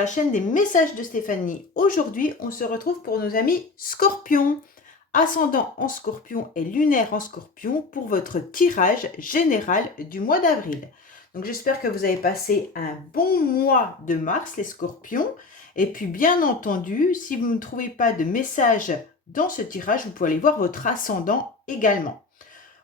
la chaîne des messages de Stéphanie. Aujourd'hui, on se retrouve pour nos amis Scorpions, ascendant en Scorpion et lunaire en Scorpion pour votre tirage général du mois d'avril. Donc j'espère que vous avez passé un bon mois de mars, les Scorpions. Et puis bien entendu, si vous ne trouvez pas de message dans ce tirage, vous pouvez aller voir votre ascendant également.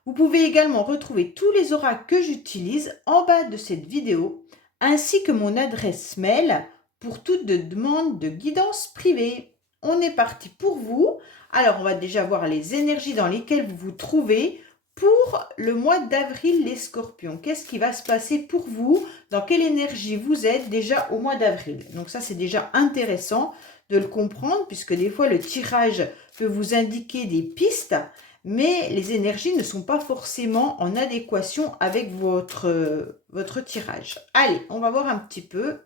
Vous pouvez également retrouver tous les oracles que j'utilise en bas de cette vidéo, ainsi que mon adresse mail pour toute demande de guidance privée. On est parti pour vous. Alors, on va déjà voir les énergies dans lesquelles vous vous trouvez pour le mois d'avril, les Scorpions. Qu'est-ce qui va se passer pour vous? Dans quelle énergie vous êtes déjà au mois d'avril? Donc ça, c'est déjà intéressant de le comprendre, puisque des fois, le tirage peut vous indiquer des pistes, mais les énergies ne sont pas forcément en adéquation avec votre tirage. Allez, on va voir un petit peu.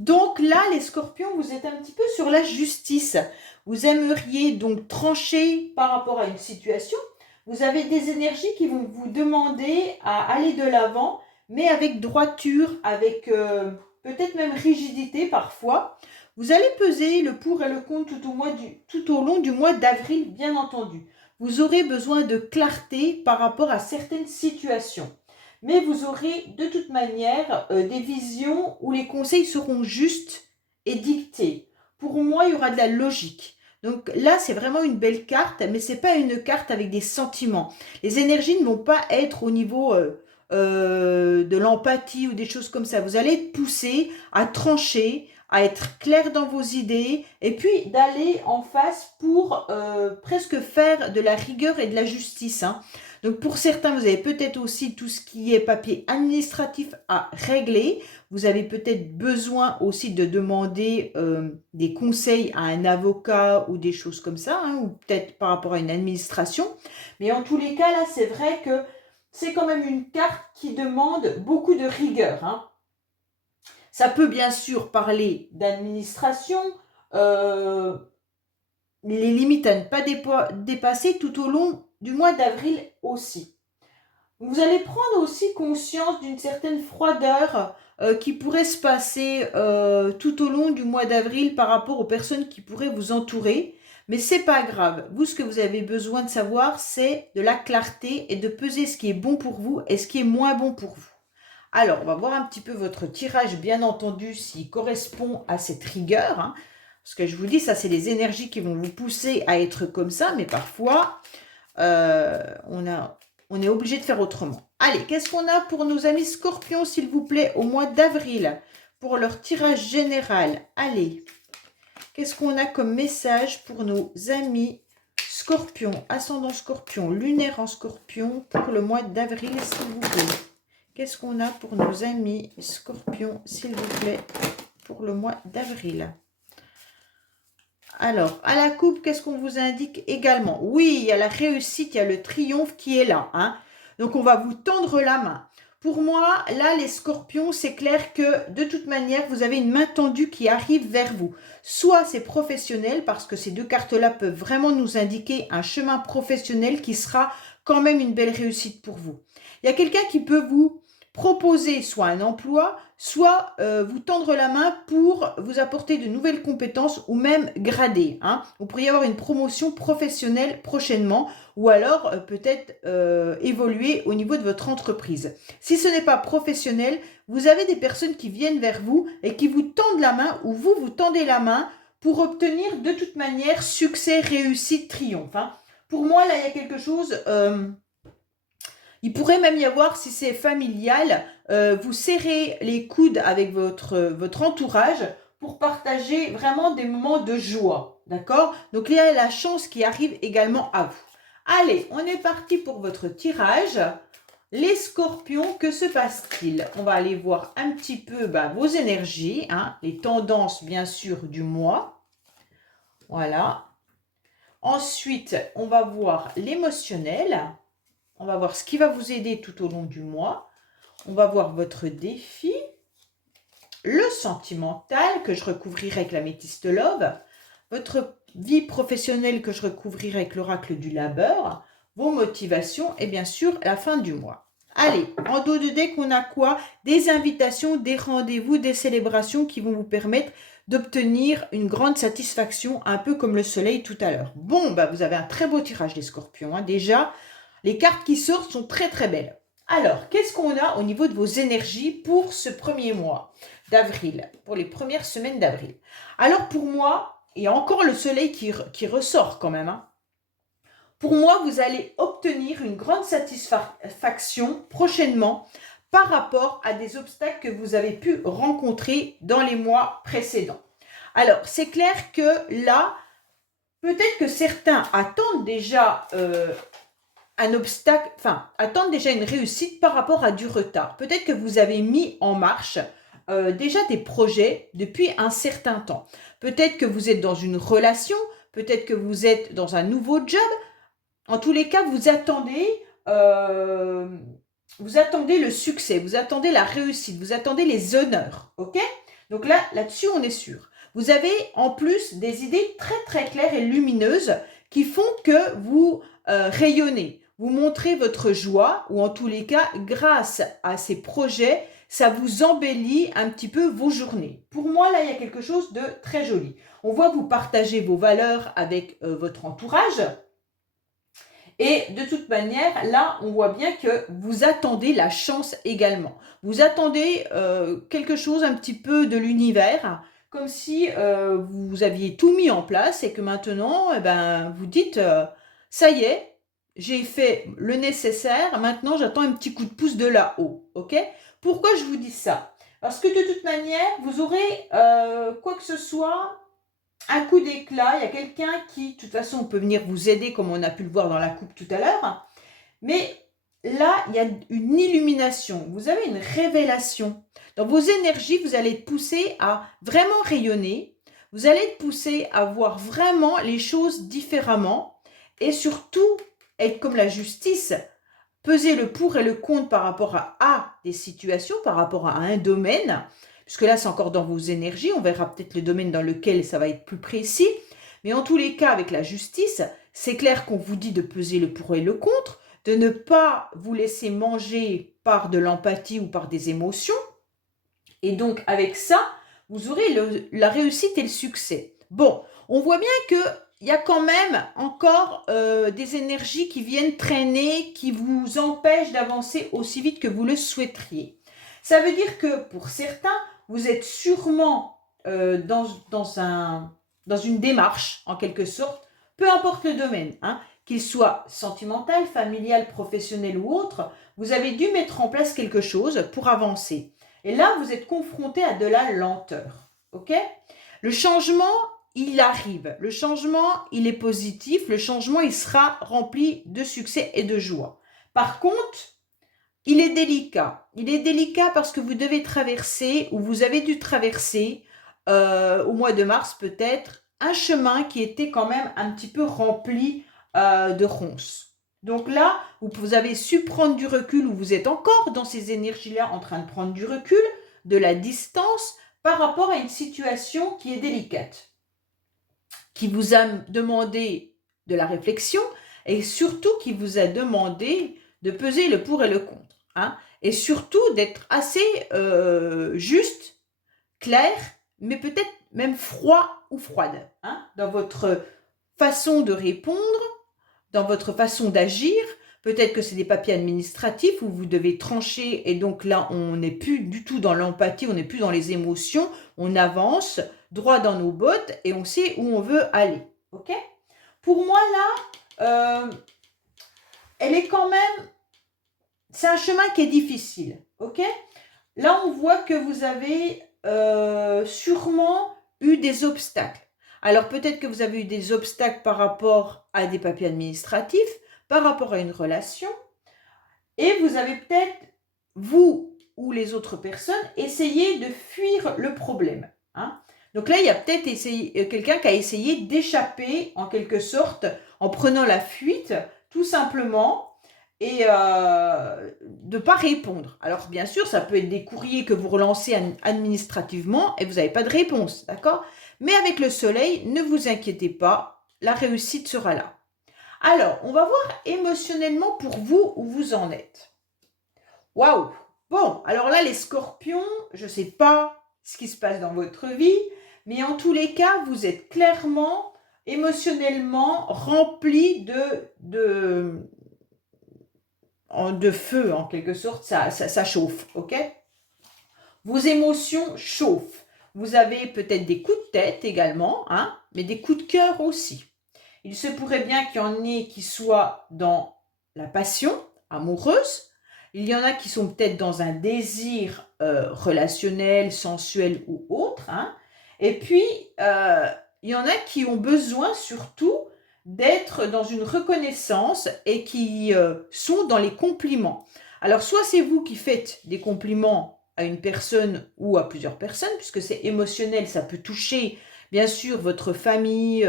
Donc là, les Scorpions, vous êtes un petit peu sur la justice. Vous aimeriez donc trancher par rapport à une situation. Vous avez des énergies qui vont vous demander à aller de l'avant, mais avec droiture, avec peut-être même rigidité parfois. Vous allez peser le pour et le contre tout au long du mois d'avril, bien entendu. Vous aurez besoin de clarté par rapport à certaines situations. Mais vous aurez de toute manière des visions où les conseils seront justes et dictés. Pour moi, il y aura de la logique. Donc là, c'est vraiment une belle carte, mais ce n'est pas une carte avec des sentiments. Les énergies ne vont pas être au niveau de l'empathie ou des choses comme ça. Vous allez être poussé à trancher, à être clair dans vos idées et puis d'aller en face pour presque faire de la rigueur et de la justice. Donc pour certains, vous avez peut-être aussi tout ce qui est papier administratif à régler. Vous avez peut-être besoin aussi de demander des conseils à un avocat ou des choses comme ça, ou peut-être par rapport à une administration. Mais en tous les cas, là, c'est vrai que c'est quand même une carte qui demande beaucoup de rigueur. Ça peut bien sûr parler d'administration, les limites à ne pas dépasser tout au long du mois d'avril aussi. Vous allez prendre aussi conscience d'une certaine froideur qui pourrait se passer tout au long du mois d'avril par rapport aux personnes qui pourraient vous entourer. Mais c'est pas grave. Vous, ce que vous avez besoin de savoir, c'est de la clarté et de peser ce qui est bon pour vous et ce qui est moins bon pour vous. Alors, on va voir un petit peu votre tirage, bien entendu, s'il correspond à cette rigueur. Parce que je vous dis, ça, c'est les énergies qui vont vous pousser à être comme ça. Mais parfois, on est obligé de faire autrement. Allez, qu'est-ce qu'on a pour nos amis Scorpions, s'il vous plaît, au mois d'avril, pour leur tirage général? Allez, qu'est-ce qu'on a comme message pour nos amis Scorpions, ascendant Scorpion, lunaire en Scorpion, pour le mois d'avril, s'il vous plaît? Qu'est-ce qu'on a pour nos amis Scorpions, s'il vous plaît, pour le mois d'avril? Alors, à la coupe, qu'est-ce qu'on vous indique également? Oui, il y a la réussite, il y a le triomphe qui est là. Donc, on va vous tendre la main. Pour moi, là, les Scorpions, c'est clair que de toute manière, vous avez une main tendue qui arrive vers vous. Soit c'est professionnel, parce que ces deux cartes-là peuvent vraiment nous indiquer un chemin professionnel qui sera quand même une belle réussite pour vous. Il y a quelqu'un qui peut vous proposer soit un emploi, soit vous tendre la main pour vous apporter de nouvelles compétences ou même grader. Vous pourriez avoir une promotion professionnelle prochainement ou alors peut-être évoluer au niveau de votre entreprise. Si ce n'est pas professionnel, vous avez des personnes qui viennent vers vous et qui vous tendent la main ou vous tendez la main pour obtenir de toute manière succès, réussite, triomphe. Pour moi, là, il y a quelque chose... il pourrait même y avoir, si c'est familial, vous serrez les coudes avec votre entourage pour partager vraiment des moments de joie. D'accord? Donc, il y a la chance qui arrive également à vous. Allez, on est parti pour votre tirage. Les Scorpions, que se passe-t-il? On va aller voir un petit peu vos énergies, les tendances bien sûr du mois. Voilà. Ensuite, on va voir l'émotionnel. On va voir ce qui va vous aider tout au long du mois. On va voir votre défi, le sentimental que je recouvrirai avec la métiste love, votre vie professionnelle que je recouvrirai avec l'oracle du labeur, vos motivations et bien sûr la fin du mois. Allez, en dos de deck, on a quoi? Des invitations, des rendez-vous, des célébrations qui vont vous permettre d'obtenir une grande satisfaction, un peu comme le soleil tout à l'heure. Bon, bah, vous avez un très beau tirage, les scorpions, hein. Déjà, les cartes qui sortent sont très très belles. Alors, qu'est-ce qu'on a au niveau de vos énergies pour ce premier mois d'avril, pour les premières semaines d'avril? Alors, pour moi, il y a encore le soleil qui ressort quand même, hein. Pour moi, vous allez obtenir une grande satisfaction prochainement par rapport à des obstacles que vous avez pu rencontrer dans les mois précédents. Alors, c'est clair que là, peut-être que certains attendent déjà un obstacle, enfin, attendent déjà une réussite par rapport à du retard. Peut-être que vous avez mis en marche déjà des projets depuis un certain temps. Peut-être que vous êtes dans une relation, peut-être que vous êtes dans un nouveau job. En tous les cas, vous attendez le succès, vous attendez la réussite, vous attendez les honneurs, ok? Donc là-dessus, on est sûr. Vous avez en plus des idées très très claires et lumineuses qui font que vous rayonnez. Vous montrez votre joie, ou en tous les cas, grâce à ces projets, ça vous embellit un petit peu vos journées. Pour moi, là, il y a quelque chose de très joli. On voit que vous partagez vos valeurs avec votre entourage. Et de toute manière, là, on voit bien que vous attendez la chance également. Vous attendez quelque chose un petit peu de l'univers, comme si vous aviez tout mis en place et que maintenant, eh ben, vous dites, ça y est, j'ai fait le nécessaire, maintenant j'attends un petit coup de pouce de là-haut. Ok? Pourquoi je vous dis ça? Parce que de toute manière, vous aurez quoi que ce soit, un coup d'éclat, il y a quelqu'un qui, de toute façon, peut venir vous aider, comme on a pu le voir dans la coupe tout à l'heure. Mais là, il y a une illumination. Vous avez une révélation. Dans vos énergies, vous allez être poussé à vraiment rayonner. Vous allez être poussé à voir vraiment les choses différemment. Et surtout, être comme la justice, peser le pour et le contre par rapport à des situations, par rapport à un domaine, puisque là, c'est encore dans vos énergies. On verra peut-être le domaine dans lequel ça va être plus précis. Mais en tous les cas, avec la justice, c'est clair qu'on vous dit de peser le pour et le contre, de ne pas vous laisser manger par de l'empathie ou par des émotions. Et donc, avec ça, vous aurez la réussite et le succès. Bon, on voit bien qu'il y a quand même encore des énergies qui viennent traîner, qui vous empêchent d'avancer aussi vite que vous le souhaiteriez. Ça veut dire que pour certains, vous êtes sûrement dans une démarche, en quelque sorte, peu importe le domaine, hein, qu'il soit sentimental, familial, professionnel ou autre, vous avez dû mettre en place quelque chose pour avancer. Et là, vous êtes confronté à de la lenteur. Ok? Le changement, il arrive. Le changement, il est positif. Le changement, il sera rempli de succès et de joie. Par contre, il est délicat. Il est délicat parce que vous devez traverser, ou vous avez dû traverser, au mois de mars peut-être, un chemin qui était quand même un petit peu rempli de ronces. Donc là, vous avez su prendre du recul, ou vous êtes encore dans ces énergies-là en train de prendre du recul, de la distance par rapport à une situation qui est délicate, qui vous a demandé de la réflexion et surtout qui vous a demandé de peser le pour et le contre. Hein, et surtout d'être assez juste, clair, mais peut-être même froid ou froide, hein, dans votre façon de répondre, dans votre façon d'agir. Peut-être que c'est des papiers administratifs où vous devez trancher et donc là, on n'est plus du tout dans l'empathie, on n'est plus dans les émotions, on avance droit dans nos bottes et on sait où on veut aller. Ok? Pour moi, là, elle est quand même... C'est un chemin qui est difficile. Ok? Là, on voit que vous avez sûrement eu des obstacles. Alors peut-être que vous avez eu des obstacles par rapport à des papiers administratifs, par rapport à une relation, et vous avez peut-être, vous ou les autres personnes, essayé de fuir le problème. Hein. Donc là, il y a peut-être quelqu'un qui a essayé d'échapper en quelque sorte en prenant la fuite, tout simplement, et de ne pas répondre. Alors bien sûr, ça peut être des courriers que vous relancez administrativement et vous n'avez pas de réponse, d'accord? Mais avec le soleil, ne vous inquiétez pas, la réussite sera là. Alors, on va voir émotionnellement pour vous où vous en êtes. Waouh! Bon, alors là, les scorpions, je ne sais pas ce qui se passe dans votre vie, mais en tous les cas, vous êtes clairement, émotionnellement remplis de feu, en quelque sorte, ça chauffe, ok? Vos émotions chauffent. Vous avez peut-être des coups de tête également, hein, mais des coups de cœur aussi. Il se pourrait bien qu'il y en ait qui soient dans la passion amoureuse. Il y en a qui sont peut-être dans un désir relationnel, sensuel ou autre, hein. Et puis, il y en a qui ont besoin surtout d'être dans une reconnaissance et qui sont dans les compliments. Alors, soit c'est vous qui faites des compliments à une personne ou à plusieurs personnes, puisque c'est émotionnel, ça peut toucher bien sûr votre famille,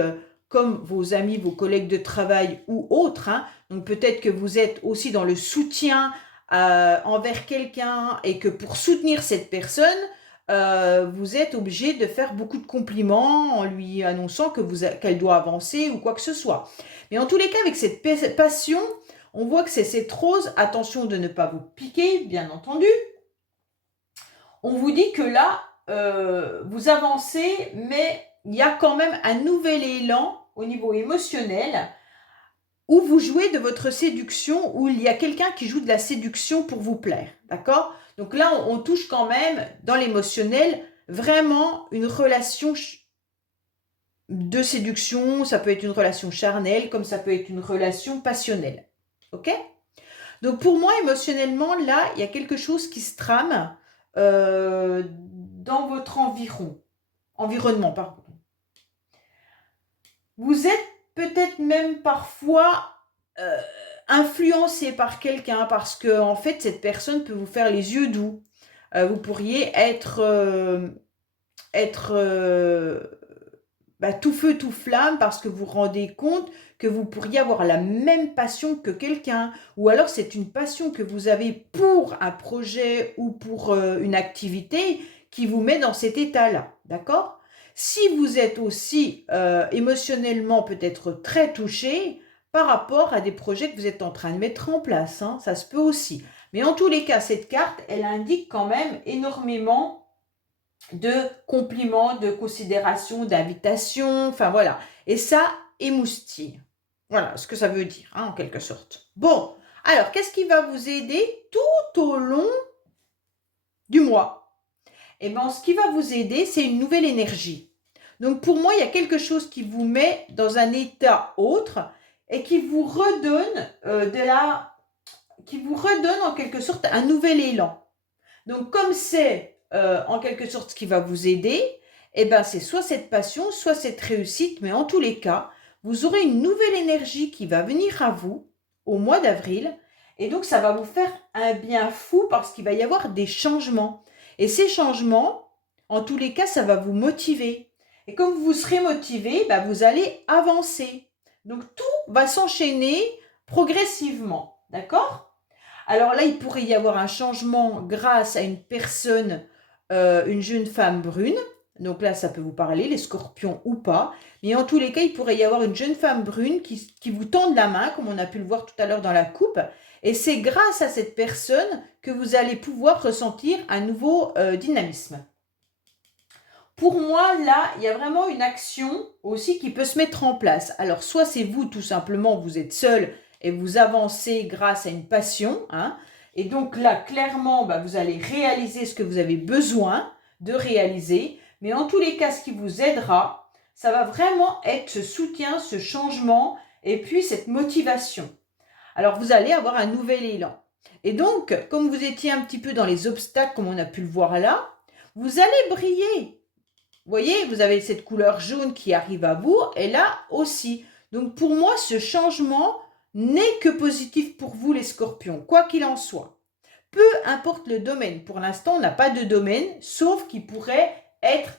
comme vos amis, vos collègues de travail ou autres, hein. Donc peut-être que vous êtes aussi dans le soutien envers quelqu'un et que pour soutenir cette personne, vous êtes obligé de faire beaucoup de compliments en lui annonçant qu'elle doit avancer ou quoi que ce soit. Mais en tous les cas, avec cette passion, on voit que c'est cette rose. Attention de ne pas vous piquer, bien entendu. On vous dit que là, vous avancez, mais il y a quand même un nouvel élan au niveau émotionnel où vous jouez de votre séduction, où il y a quelqu'un qui joue de la séduction pour vous plaire, d'accord? Donc là, on touche quand même, dans l'émotionnel, vraiment une relation de séduction. Ça peut être une relation charnelle, comme ça peut être une relation passionnelle, ok? Donc pour moi, émotionnellement, là, il y a quelque chose qui se trame dans votre environnement, pardon. Vous êtes peut-être même parfois influencé par quelqu'un parce que en fait cette personne peut vous faire les yeux doux. Vous pourriez être tout feu tout flamme parce que vous vous rendez compte que vous pourriez avoir la même passion que quelqu'un, ou alors c'est une passion que vous avez pour un projet ou pour une activité qui vous met dans cet état-là, d'accord? Si vous êtes aussi émotionnellement peut-être très touché par rapport à des projets que vous êtes en train de mettre en place, hein, ça se peut aussi. Mais en tous les cas, cette carte, elle indique quand même énormément de compliments, de considérations, d'invitations, enfin voilà. Et ça émoustille. Voilà ce que ça veut dire, hein, en quelque sorte. Bon, alors, qu'est-ce qui va vous aider tout au long du mois? Eh bien, ce qui va vous aider, c'est une nouvelle énergie. Donc, pour moi, il y a quelque chose qui vous met dans un état autre et qui vous redonne qui vous redonne en quelque sorte un nouvel élan. Donc, comme c'est en quelque sorte ce qui va vous aider, eh ben, c'est soit cette passion, soit cette réussite, mais en tous les cas, vous aurez une nouvelle énergie qui va venir à vous au mois d'avril, et donc ça va vous faire un bien fou parce qu'il va y avoir des changements. Et ces changements, en tous les cas, ça va vous motiver. Et comme vous serez motivé, bah, vous allez avancer. Donc tout va s'enchaîner progressivement, d'accord? Alors là, il pourrait y avoir un changement grâce à une personne, une jeune femme brune. Donc là, ça peut vous parler, les scorpions ou pas. Mais en tous les cas, il pourrait y avoir une jeune femme brune qui vous tend la main, comme on a pu le voir tout à l'heure dans la coupe. Et c'est grâce à cette personne que vous allez pouvoir ressentir un nouveau dynamisme. Pour moi, là, il y a vraiment une action aussi qui peut se mettre en place. Alors, soit c'est vous, tout simplement, vous êtes seul et vous avancez grâce à une passion, hein. Et donc là, clairement, bah, vous allez réaliser ce que vous avez besoin de réaliser. Mais en tous les cas, ce qui vous aidera, ça va vraiment être ce soutien, ce changement et puis cette motivation. Alors, vous allez avoir un nouvel élan. Et donc, comme vous étiez un petit peu dans les obstacles, comme on a pu le voir là, vous allez briller. Vous voyez, vous avez cette couleur jaune qui arrive à vous, et là aussi. Donc pour moi, ce changement n'est que positif pour vous les scorpions, quoi qu'il en soit. Peu importe le domaine. Pour l'instant, on n'a pas de domaine, sauf qu'il pourrait être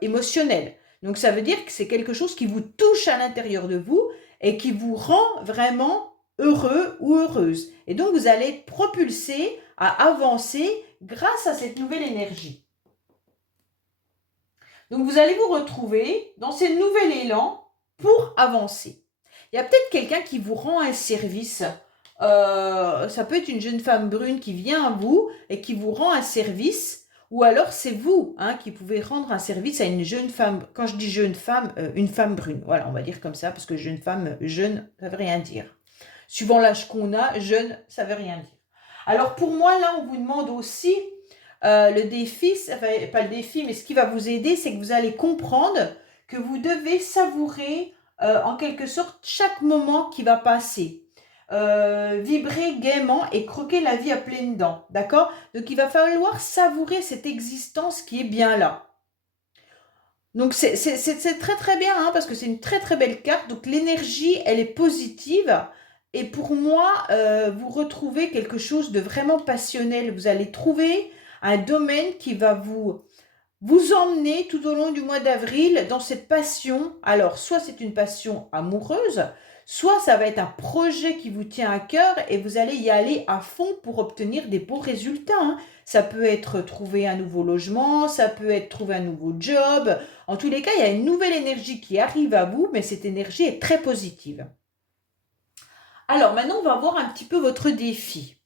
émotionnel. Donc ça veut dire que c'est quelque chose qui vous touche à l'intérieur de vous et qui vous rend vraiment heureux ou heureuse. Et donc vous allez être propulsé à avancer grâce à cette nouvelle énergie. Donc, vous allez vous retrouver dans ce nouvel élan pour avancer. Il y a peut-être quelqu'un qui vous rend un service Ça peut être une jeune femme brune qui vient à vous et qui vous rend un service, ou alors c'est vous hein, qui pouvez rendre un service à une jeune femme. Quand je dis jeune femme, une femme brune. Voilà, on va dire comme ça, parce que jeune femme, jeune, ça veut rien dire. Suivant l'âge qu'on a, jeune, ça veut rien dire. Alors pour moi, là, on vous demande aussi le défi, enfin, pas le défi, mais ce qui va vous aider, c'est que vous allez comprendre que vous devez savourer en quelque sorte chaque moment qui va passer. Vibrer gaiement et croquer la vie à pleines dents, d'accord? Donc il va falloir savourer cette existence qui est bien là. Donc c'est très très bien hein, parce que c'est une très très belle carte. Donc l'énergie, elle est positive. Et pour moi, vous retrouvez quelque chose de vraiment passionnel. Vous allez trouver un domaine qui va vous emmener tout au long du mois d'avril dans cette passion. Alors, soit c'est une passion amoureuse, soit ça va être un projet qui vous tient à cœur et vous allez y aller à fond pour obtenir des beaux résultats. Hein. Ça peut être trouver un nouveau logement, ça peut être trouver un nouveau job. En tous les cas, il y a une nouvelle énergie qui arrive à vous, mais cette énergie est très positive. Alors maintenant, on va voir un petit peu votre défi.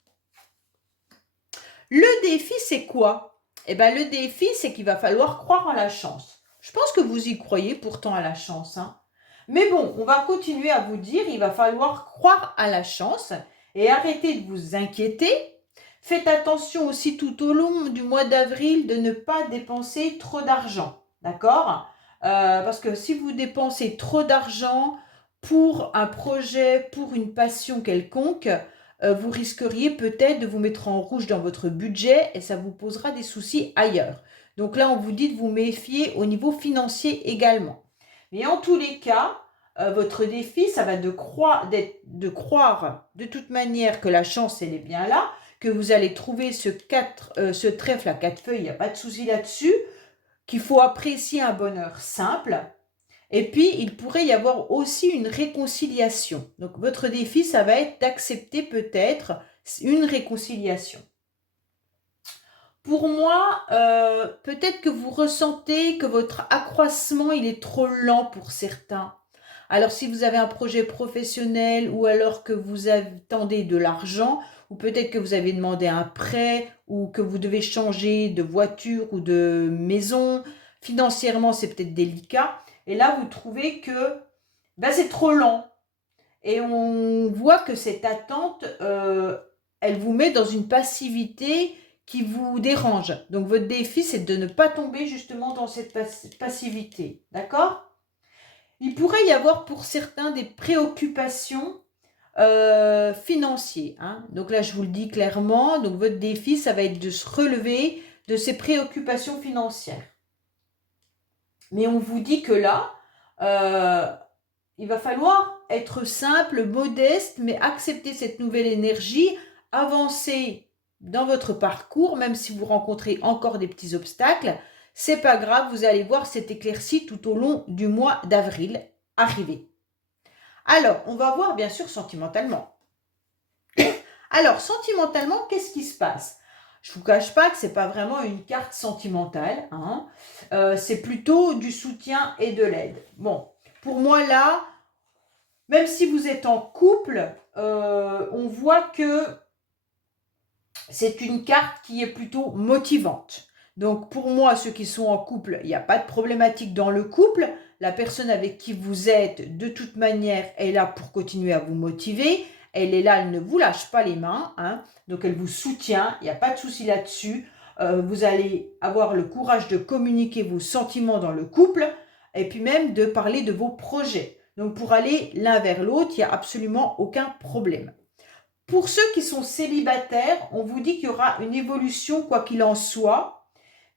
Le défi, c'est quoi? Eh bien, le défi, c'est qu'il va falloir croire en la chance. Je pense que vous y croyez pourtant à la chance. Hein. Mais bon, on va continuer à vous dire, il va falloir croire à la chance et arrêter de vous inquiéter. Faites attention aussi tout au long du mois d'avril de ne pas dépenser trop d'argent. D'accord? Parce que si vous dépensez trop d'argent pour un projet, pour une passion quelconque, vous risqueriez peut-être de vous mettre en rouge dans votre budget et ça vous posera des soucis ailleurs. Donc là, on vous dit de vous méfier au niveau financier également. Mais en tous les cas, votre défi, ça va de croire de toute manière que la chance, elle est bien là, que vous allez trouver ce trèfle à 4 feuilles, il n'y a pas de souci là-dessus, qu'il faut apprécier un bonheur simple. Et puis, il pourrait y avoir aussi une réconciliation. Donc, votre défi, ça va être d'accepter peut-être une réconciliation. Pour moi, peut-être que vous ressentez que votre accroissement, il est trop lent pour certains. Alors, si vous avez un projet professionnel ou alors que vous attendez de l'argent, ou peut-être que vous avez demandé un prêt ou que vous devez changer de voiture ou de maison, financièrement, c'est peut-être délicat. Et là, vous trouvez que ben, c'est trop lent. Et on voit que cette attente, elle vous met dans une passivité qui vous dérange. Donc, votre défi, c'est de ne pas tomber justement dans cette passivité. D'accord? Il pourrait y avoir pour certains des préoccupations financières. Hein. Donc là, je vous le dis clairement. Donc, votre défi, ça va être de se relever de ces préoccupations financières. Mais on vous dit que là, il va falloir être simple, modeste, mais accepter cette nouvelle énergie, avancer dans votre parcours, même si vous rencontrez encore des petits obstacles. C'est pas grave, vous allez voir cette éclaircie tout au long du mois d'avril arriver. Alors, on va voir bien sûr sentimentalement. Alors, sentimentalement, qu'est-ce qui se passe? Je ne vous cache pas que ce n'est pas vraiment une carte sentimentale. Hein. C'est plutôt du soutien et de l'aide. Bon, pour moi là, même si vous êtes en couple, on voit que c'est une carte qui est plutôt motivante. Donc pour moi, ceux qui sont en couple, il n'y a pas de problématique dans le couple. La personne avec qui vous êtes, de toute manière, est là pour continuer à vous motiver. Elle est là, elle ne vous lâche pas les mains. Hein. Donc elle vous soutient, il n'y a pas de souci là-dessus. Vous allez avoir le courage de communiquer vos sentiments dans le couple et puis même de parler de vos projets. Donc pour aller l'un vers l'autre, il n'y a absolument aucun problème. Pour ceux qui sont célibataires, on vous dit qu'il y aura une évolution quoi qu'il en soit,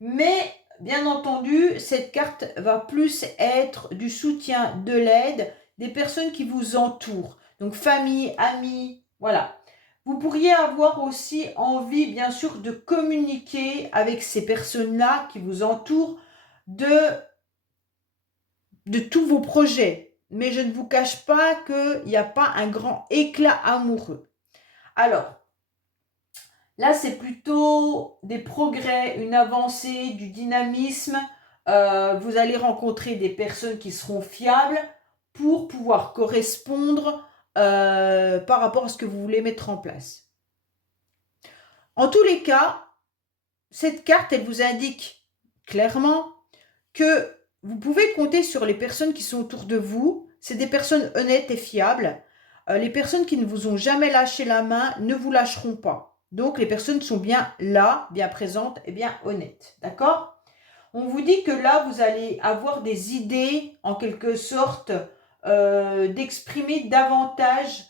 mais bien entendu, cette carte va plus être du soutien, de l'aide, des personnes qui vous entourent, donc famille, amis, voilà. Vous pourriez avoir aussi envie, bien sûr, de communiquer avec ces personnes-là qui vous entourent de tous vos projets. Mais je ne vous cache pas qu'il n'y a pas un grand éclat amoureux. Alors, là, c'est plutôt des progrès, une avancée, du dynamisme. Vous allez rencontrer des personnes qui seront fiables pour pouvoir correspondre par rapport à ce que vous voulez mettre en place. En tous les cas, cette carte, elle vous indique clairement que vous pouvez compter sur les personnes qui sont autour de vous. C'est des personnes honnêtes et fiables. Les personnes qui ne vous ont jamais lâché la main ne vous lâcheront pas. Donc, les personnes sont bien là, bien présentes et bien honnêtes. D'accord? On vous dit que là, vous allez avoir des idées, en quelque sorte, d'exprimer davantage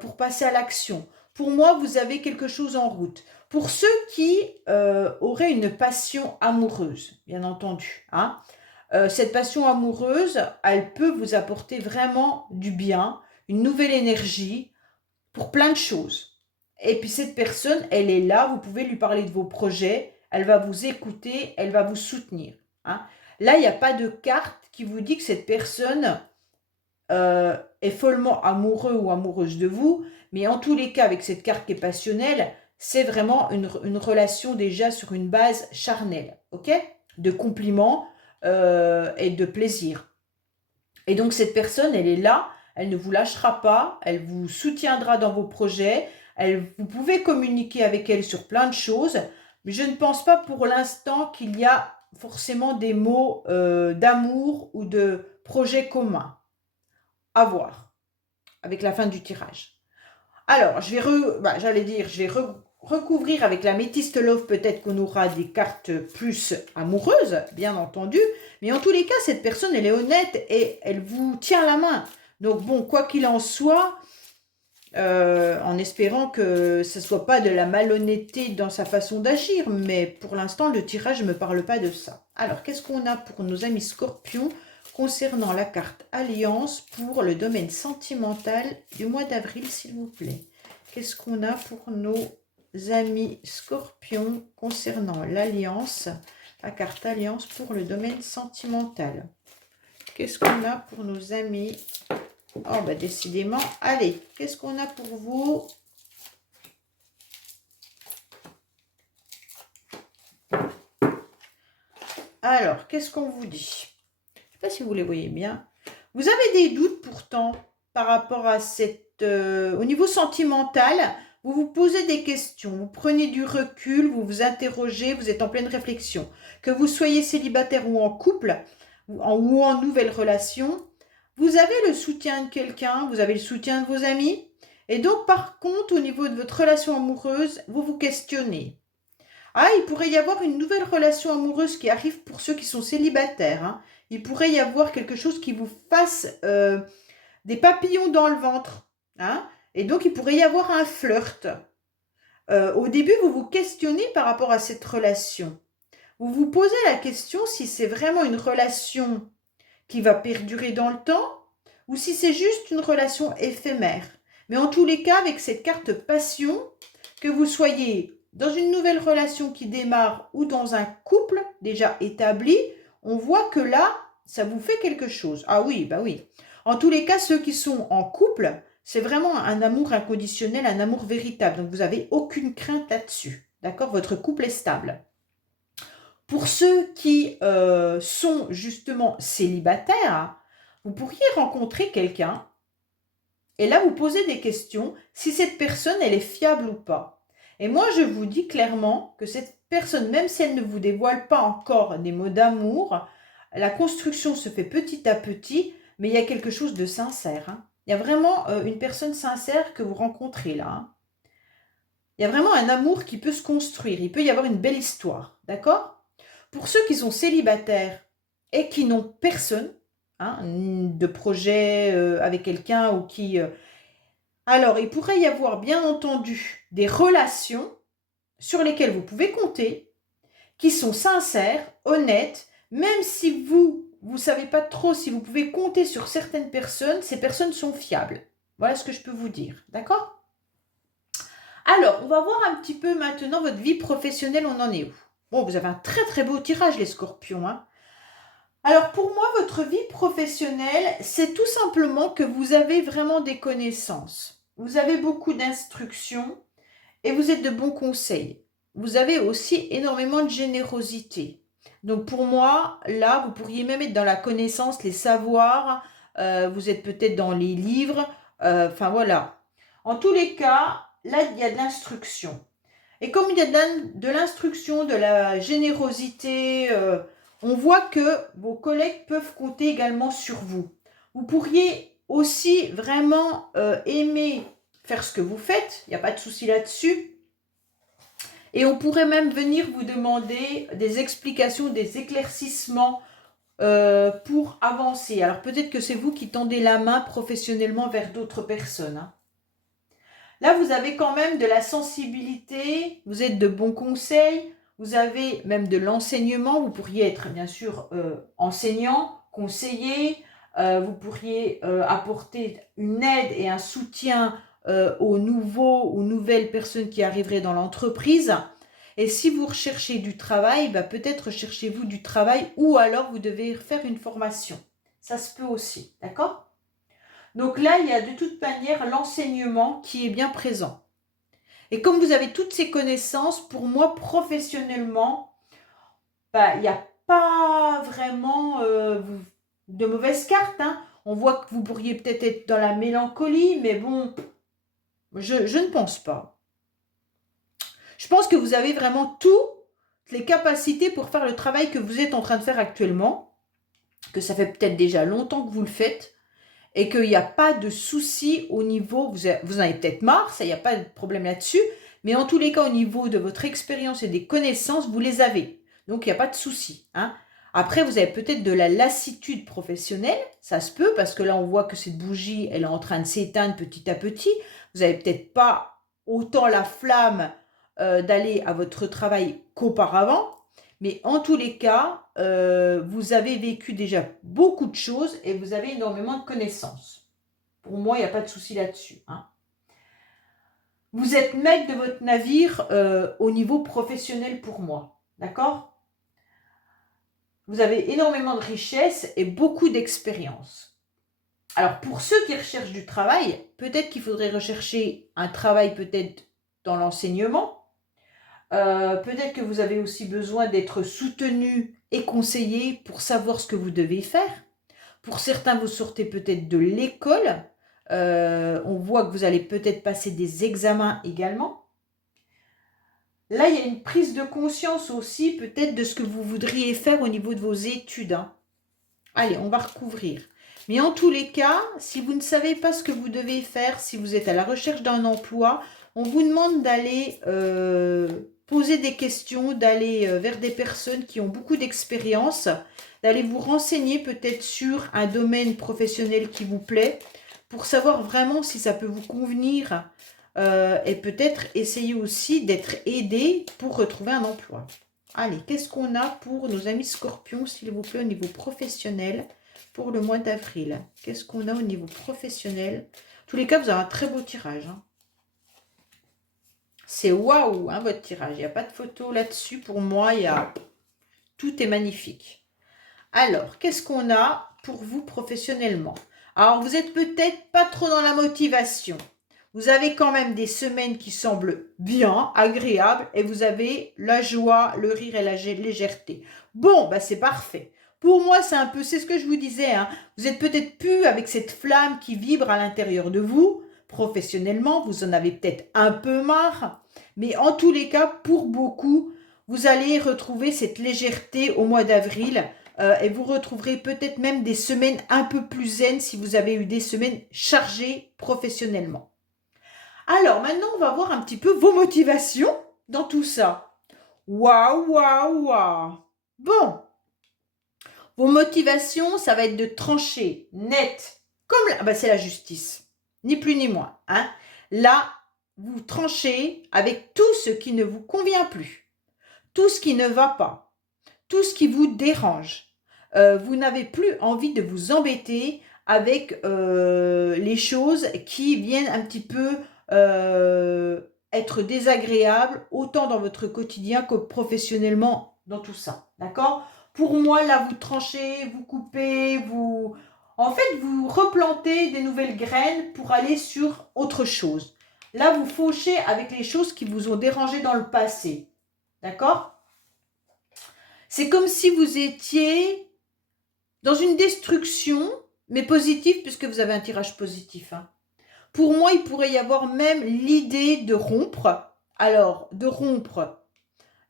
pour passer à l'action. Pour moi, vous avez quelque chose en route. Pour ceux qui auraient une passion amoureuse, bien entendu, hein, cette passion amoureuse, elle peut vous apporter vraiment du bien, une nouvelle énergie pour plein de choses. Et puis cette personne, elle est là, vous pouvez lui parler de vos projets, elle va vous écouter, elle va vous soutenir. Hein. Là, il n'y a pas de carte qui vous dit que cette personne est follement amoureux ou amoureuse de vous, mais en tous les cas, avec cette carte qui est passionnelle, c'est vraiment une relation déjà sur une base charnelle, ok? De compliments et de plaisir. Et donc cette personne, elle est là, elle ne vous lâchera pas, elle vous soutiendra dans vos projets, vous pouvez communiquer avec elle sur plein de choses, mais je ne pense pas pour l'instant qu'il y a forcément des mots d'amour ou de projets communs. À voir avec la fin du tirage. Alors, je vais recouvrir avec la Métiste Love, peut-être qu'on aura des cartes plus amoureuses, bien entendu. Mais en tous les cas, cette personne, elle est honnête et elle vous tient la main. Donc bon, quoi qu'il en soit, en espérant que ce ne soit pas de la malhonnêteté dans sa façon d'agir, mais pour l'instant, le tirage ne me parle pas de ça. Alors, qu'est-ce qu'on a pour nos amis scorpions concernant la carte Alliance pour le domaine sentimental du mois d'avril, s'il vous plaît? Qu'est-ce qu'on a pour nos amis scorpions concernant l'Alliance, la carte Alliance pour le domaine sentimental? Qu'est-ce qu'on a pour nos amis? Oh, bah décidément. Allez, qu'est-ce qu'on a pour vous? Alors, qu'est-ce qu'on vous dit? Je ne sais pas si vous les voyez bien. Vous avez des doutes pourtant par rapport à cette... au niveau sentimental, vous vous posez des questions, vous prenez du recul, vous vous interrogez, vous êtes en pleine réflexion. Que vous soyez célibataire ou en couple, ou en nouvelle relation, vous avez le soutien de quelqu'un, vous avez le soutien de vos amis. Et donc, par contre, au niveau de votre relation amoureuse, vous vous questionnez. Ah, il pourrait y avoir une nouvelle relation amoureuse qui arrive pour ceux qui sont célibataires. Hein. Il pourrait y avoir quelque chose qui vous fasse des papillons dans le ventre. Hein. Et donc, il pourrait y avoir un flirt. Au début, vous vous questionnez par rapport à cette relation. Vous vous posez la question si c'est vraiment une relation qui va perdurer dans le temps ou si c'est juste une relation éphémère. Mais en tous les cas, avec cette carte passion, que vous soyez dans une nouvelle relation qui démarre ou dans un couple déjà établi, on voit que là, ça vous fait quelque chose. Ah oui, bah oui. En tous les cas, ceux qui sont en couple, c'est vraiment un amour inconditionnel, un amour véritable. Donc, vous n'avez aucune crainte là-dessus. D'accord? Votre couple est stable. Pour ceux qui sont justement célibataires, vous pourriez rencontrer quelqu'un et là, vous posez des questions si cette personne, elle est fiable ou pas. Et moi, je vous dis clairement que cette personne, même si elle ne vous dévoile pas encore des mots d'amour, la construction se fait petit à petit, mais il y a quelque chose de sincère. Hein. Il y a vraiment une personne sincère que vous rencontrez là. Hein. Il y a vraiment un amour qui peut se construire. Il peut y avoir une belle histoire. D'accord? Pour ceux qui sont célibataires et qui n'ont personne, hein, de projet avec quelqu'un ou qui... alors, il pourrait y avoir bien entendu des relations sur lesquelles vous pouvez compter, qui sont sincères, honnêtes, même si vous ne savez pas trop si vous pouvez compter sur certaines personnes, ces personnes sont fiables. Voilà ce que je peux vous dire. D'accord? Alors, on va voir un petit peu maintenant votre vie professionnelle, on en est où? Bon, vous avez un très très beau tirage, les scorpions. Hein. Alors, pour moi, votre vie professionnelle, c'est tout simplement que vous avez vraiment des connaissances. Vous avez beaucoup d'instructions et vous êtes de bons conseils. Vous avez aussi énormément de générosité. Donc, pour moi, là, vous pourriez même être dans la connaissance, les savoirs. Vous êtes peut-être dans les livres. Enfin, voilà. En tous les cas, là, il y a de l'instruction. Et comme il y a de l'instruction, de la générosité, on voit que vos collègues peuvent compter également sur vous. Vous pourriez aussi vraiment aimer faire ce que vous faites, il n'y a pas de souci là-dessus. Et on pourrait même venir vous demander des explications, des éclaircissements pour avancer. Alors peut-être que c'est vous qui tendez la main professionnellement vers d'autres personnes, hein. Là, vous avez quand même de la sensibilité, vous êtes de bons conseils, vous avez même de l'enseignement, vous pourriez être bien sûr enseignant, conseiller, vous pourriez apporter une aide et un soutien aux nouveaux ou nouvelles personnes qui arriveraient dans l'entreprise. Et si vous recherchez du travail, bah, peut-être recherchez-vous du travail ou alors vous devez faire une formation. Ça se peut aussi, d'accord ? Donc là, il y a de toute manière l'enseignement qui est bien présent. Et comme vous avez toutes ces connaissances, pour moi, professionnellement, bah, il n'y a pas vraiment de mauvaises cartes, hein. On voit que vous pourriez peut-être être dans la mélancolie, mais bon, je ne pense pas. Je pense que vous avez vraiment toutes les capacités pour faire le travail que vous êtes en train de faire actuellement, que ça fait peut-être déjà longtemps que vous le faites, et qu'il n'y a pas de souci au niveau, vous en avez peut-être marre, ça, il n'y a pas de problème là-dessus, mais en tous les cas, au niveau de votre expérience et des connaissances, vous les avez. Donc, il n'y a pas de souci, hein. Après, vous avez peut-être de la lassitude professionnelle, ça se peut, parce que là, on voit que cette bougie, elle est en train de s'éteindre petit à petit. Vous n'avez peut-être pas autant la flamme d'aller à votre travail qu'auparavant. Mais en tous les cas, vous avez vécu déjà beaucoup de choses et vous avez énormément de connaissances. Pour moi, il n'y a pas de souci là-dessus, hein. Vous êtes maître de votre navire au niveau professionnel pour moi, d'accord ? Vous avez énormément de richesse et beaucoup d'expérience. Alors, pour ceux qui recherchent du travail, peut-être qu'il faudrait rechercher un travail peut-être dans l'enseignement. Peut-être que vous avez aussi besoin d'être soutenu et conseillé pour savoir ce que vous devez faire. Pour certains, vous sortez peut-être de l'école. On voit que vous allez peut-être passer des examens également. Là, il y a une prise de conscience aussi peut-être de ce que vous voudriez faire au niveau de vos études, hein. Allez, on va recouvrir. Mais en tous les cas, si vous ne savez pas ce que vous devez faire, si vous êtes à la recherche d'un emploi, on vous demande d'aller poser des questions, d'aller vers des personnes qui ont beaucoup d'expérience, d'aller vous renseigner peut-être sur un domaine professionnel qui vous plaît, pour savoir vraiment si ça peut vous convenir et peut-être essayer aussi d'être aidé pour retrouver un emploi. Allez, qu'est-ce qu'on a pour nos amis scorpions, s'il vous plaît, au niveau professionnel pour le mois d'avril? Qu'est-ce qu'on a au niveau professionnel? En tous les cas, vous avez un très beau tirage, hein. C'est waouh, hein, votre tirage. Il n'y a pas de photo là-dessus. Pour moi, tout est magnifique. Alors, qu'est-ce qu'on a pour vous professionnellement? Alors, vous êtes peut-être pas trop dans la motivation. Vous avez quand même des semaines qui semblent bien, agréables, et vous avez la joie, le rire et la légèreté. Bon, bah c'est parfait. Pour moi, c'est ce que je vous disais, hein. Vous êtes peut-être plus avec cette flamme qui vibre à l'intérieur de vous. Professionnellement, vous en avez peut-être un peu marre. Mais en tous les cas, pour beaucoup, vous allez retrouver cette légèreté au mois d'avril. Et vous retrouverez peut-être même des semaines un peu plus zen si vous avez eu des semaines chargées professionnellement. Alors, maintenant, on va voir un petit peu vos motivations dans tout ça. Waouh, waouh, waouh. Bon, vos motivations, ça va être de trancher net, comme c'est la justice, ni plus ni moins, hein. Là, vous tranchez avec tout ce qui ne vous convient plus, tout ce qui ne va pas, tout ce qui vous dérange. Vous n'avez plus envie de vous embêter avec les choses qui viennent un petit peu être désagréables, autant dans votre quotidien que professionnellement dans tout ça. D'accord ? Pour moi, là, vous tranchez, vous coupez, en fait, vous replantez des nouvelles graines pour aller sur autre chose. Là, vous fauchez avec les choses qui vous ont dérangé dans le passé. D'accord ? C'est comme si vous étiez dans une destruction, mais positive, puisque vous avez un tirage positif, hein. Pour moi, il pourrait y avoir même l'idée de rompre. Alors, de rompre.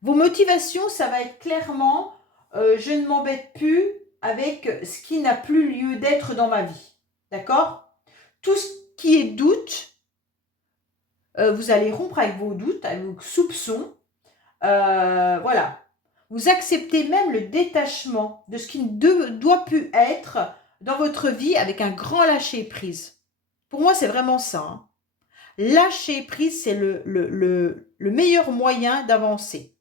Vos motivations, ça va être clairement je ne m'embête plus avec ce qui n'a plus lieu d'être dans ma vie. D'accord? Tout ce qui est doute, vous allez rompre avec vos doutes, avec vos soupçons. Voilà. Vous acceptez même le détachement de ce qui ne doit plus être dans votre vie avec un grand lâcher-prise. Pour moi, c'est vraiment ça. Hein. Lâcher prise, c'est le meilleur moyen d'avancer.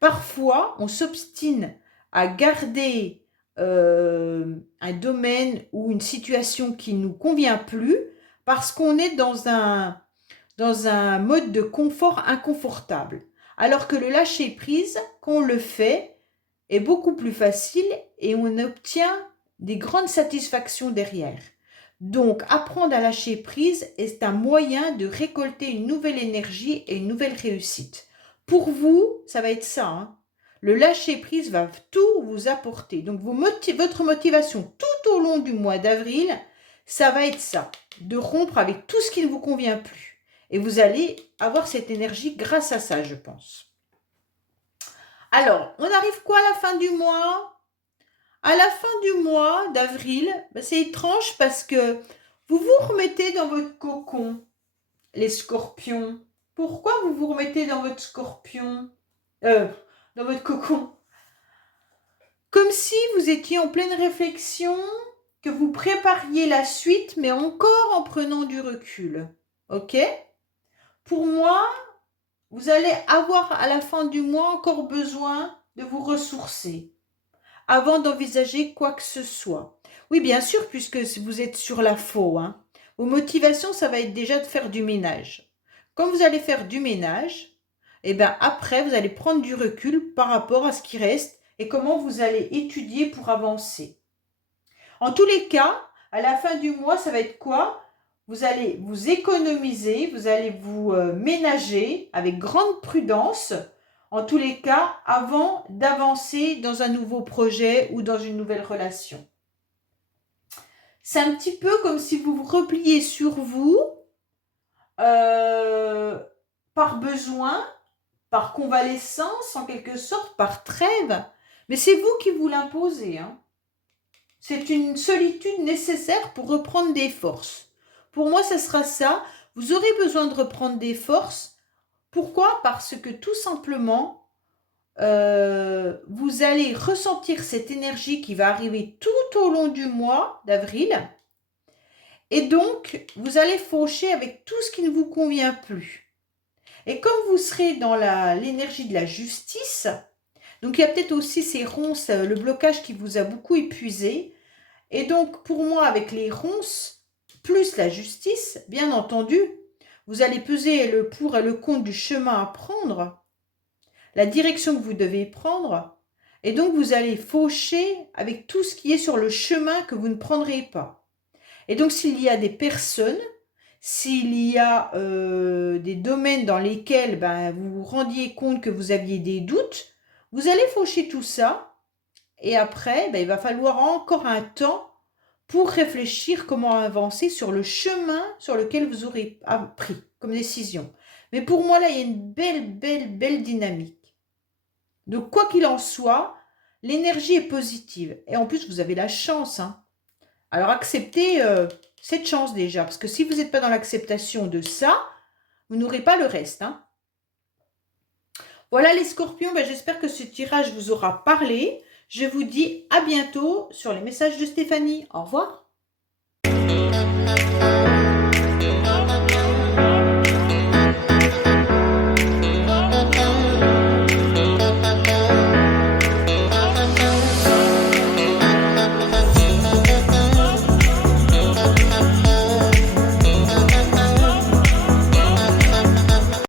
Parfois, on s'obstine à garder un domaine ou une situation qui ne nous convient plus parce qu'on est dans un mode de confort inconfortable. Alors que le lâcher-prise, quand on le fait, est beaucoup plus facile et on obtient des grandes satisfactions derrière. Donc, apprendre à lâcher prise est un moyen de récolter une nouvelle énergie et une nouvelle réussite. Pour vous, ça va être ça. Hein. Le lâcher prise va tout vous apporter. Donc, votre motivation tout au long du mois d'avril, ça va être ça. De rompre avec tout ce qui ne vous convient plus. Et vous allez avoir cette énergie grâce à ça, je pense. Alors, on arrive quoi à la fin du mois ? À la fin du mois d'avril, c'est étrange parce que vous vous remettez dans votre cocon, les scorpions. Pourquoi vous vous remettez dans votre dans votre cocon? Comme si vous étiez en pleine réflexion, que vous prépariez la suite, mais encore en prenant du recul. Ok? Pour moi, vous allez avoir à la fin du mois encore besoin de vous ressourcer avant d'envisager quoi que ce soit. Oui, bien sûr, puisque vous êtes sur la faux. Hein. Vos motivations, ça va être déjà de faire du ménage. Quand vous allez faire du ménage, eh bien après, vous allez prendre du recul par rapport à ce qui reste et comment vous allez étudier pour avancer. En tous les cas, à la fin du mois, ça va être quoi? Vous allez vous économiser, vous allez vous ménager avec grande prudence, en tous les cas, avant d'avancer dans un nouveau projet ou dans une nouvelle relation. C'est un petit peu comme si vous vous repliez sur vous par besoin, par convalescence en quelque sorte, par trêve, mais c'est vous qui vous l'imposez. Hein. C'est une solitude nécessaire pour reprendre des forces. Pour moi, ce sera ça. Vous aurez besoin de reprendre des forces. Pourquoi? Parce que tout simplement, vous allez ressentir cette énergie qui va arriver tout au long du mois d'avril. Et donc, vous allez faucher avec tout ce qui ne vous convient plus. Et comme vous serez dans l'énergie de la justice, donc il y a peut-être aussi ces ronces, le blocage qui vous a beaucoup épuisé. Et donc, pour moi, avec les ronces, plus la justice, bien entendu, vous allez peser le pour et le contre du chemin à prendre, la direction que vous devez prendre, et donc vous allez faucher avec tout ce qui est sur le chemin que vous ne prendrez pas. Et donc, s'il y a des personnes, s'il y a des domaines dans lesquels vous vous rendiez compte que vous aviez des doutes, vous allez faucher tout ça. Et après, il va falloir encore un temps pour réfléchir comment avancer sur le chemin sur lequel vous aurez pris comme décision. Mais pour moi, là, il y a une belle dynamique. Donc, quoi qu'il en soit, l'énergie est positive. Et en plus, vous avez la chance. Hein. Alors, acceptez cette chance déjà. Parce que si vous n'êtes pas dans l'acceptation de ça, vous n'aurez pas le reste. Hein. Voilà les scorpions. J'espère que ce tirage vous aura parlé. Je vous dis à bientôt sur les messages de Stéphanie. Au revoir.